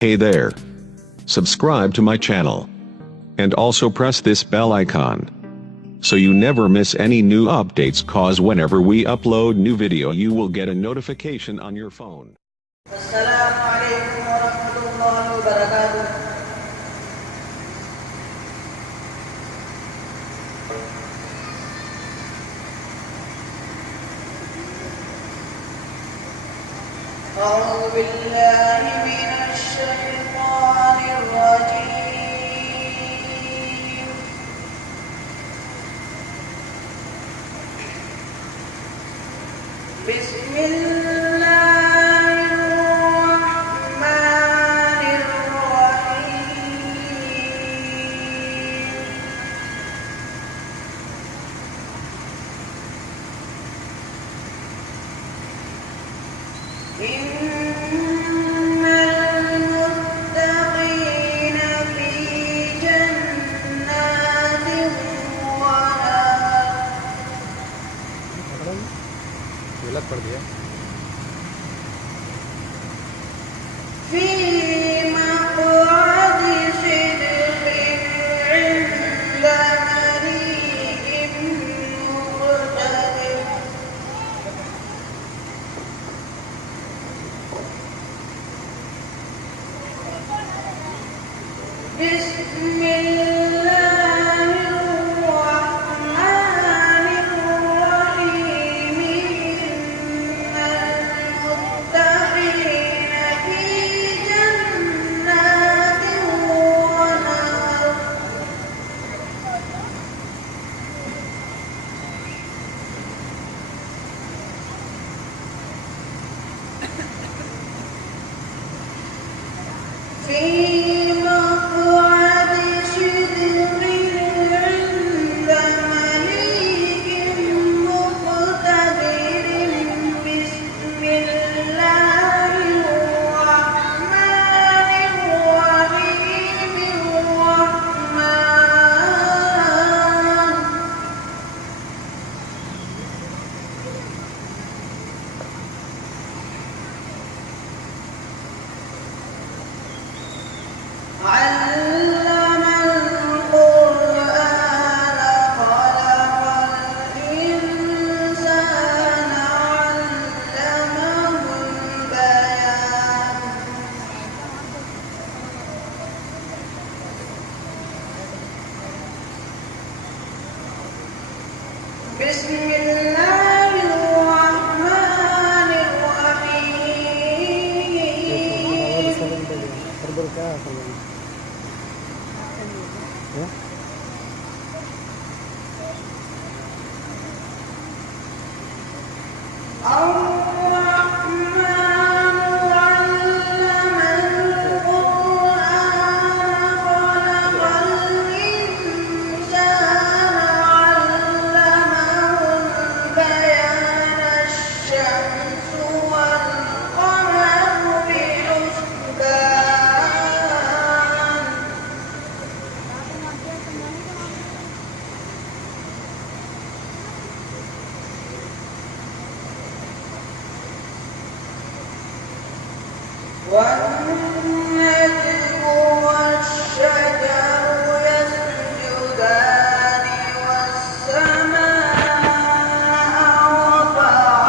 Hey there. Subscribe to my channel. And also press this bell icon, so you never miss any new updates, cause whenever we upload new video you will get a notification on your phone. Assalamu alaikum warahmatullahi wabarakatuh. أعوذ بالله من الشيطان الرجيم. بسم الله الرحمن الرحيم. إن المتقين في جنات ونهر في مقعد صدق عند مليك مقتدر. بسم الله الرحمن الرحيم. إن المتقين في جنات ونهر في مقعد صدق عند مليك مقتدر. بسم الله الرحمن الرحيم. علم القرآن خلق الإنسان علمه البيان. بسم الله الرحمن الرحيم. الرحمن علم القرآن خلق الإنسان علمه البيان. الشمس والقمر بحسبان. والنجم والشجر يسجدان. والسماء رفعها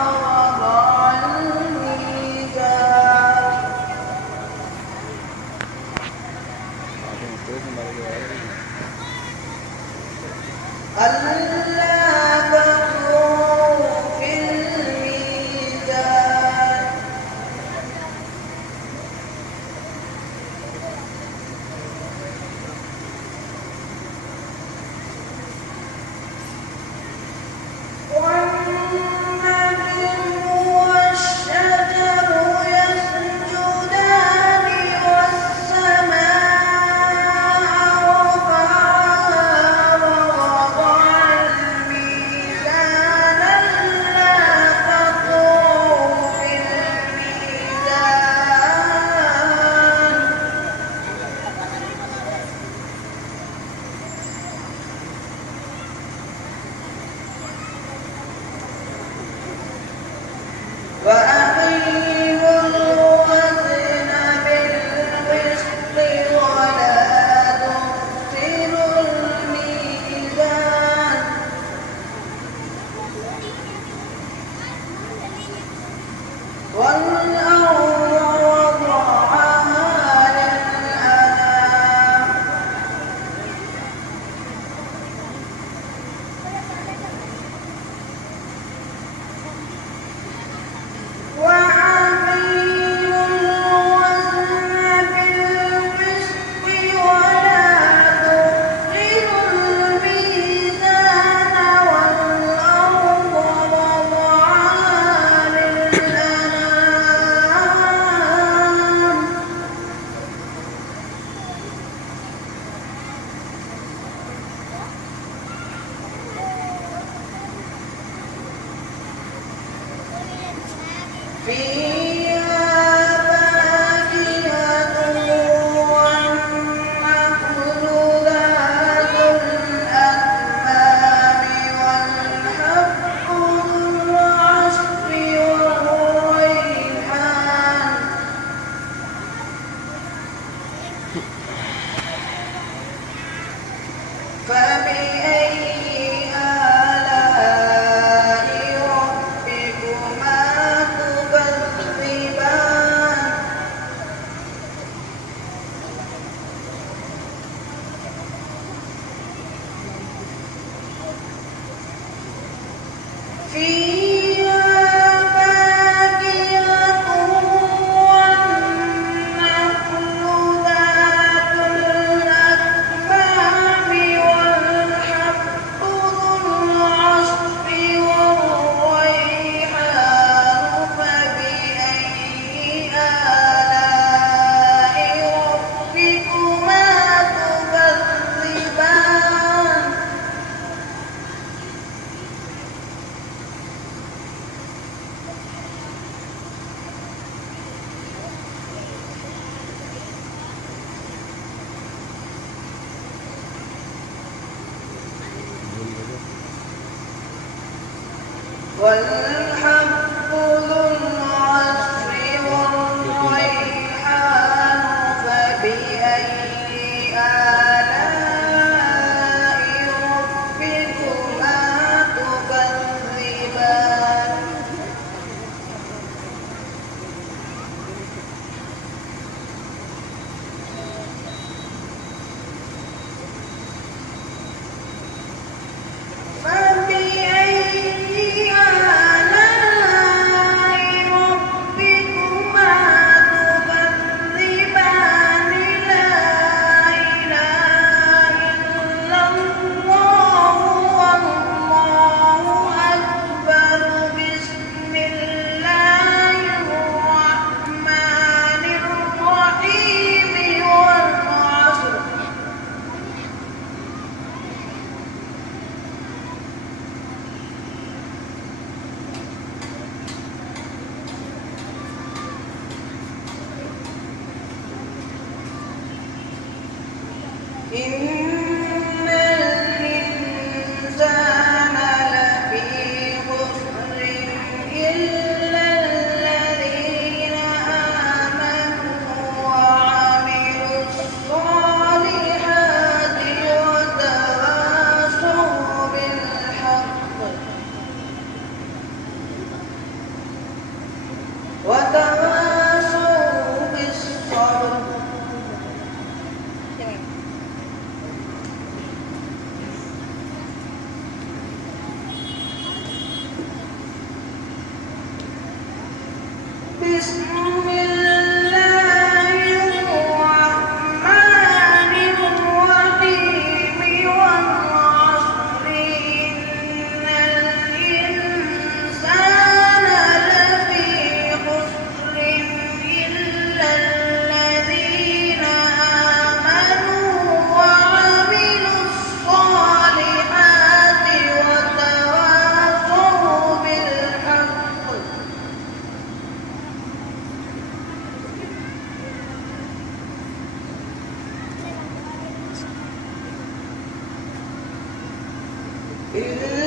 ووضع الميزان. ألا تطغوا في الميزان. والحب ذو العصف والريحان فبأي آلاء ربكما تكذبان إن الإنسان لفي خسر إلا الذين آمنوا وعملوا الصالحات وتواصوا بالحق وتواصوا بالصبر بسم الله الرحمن الرحيم والعصر إن الإنسان لفي خسر إلا الذين آمنوا وعملوا الصالحات وتواصوا بالحق إلا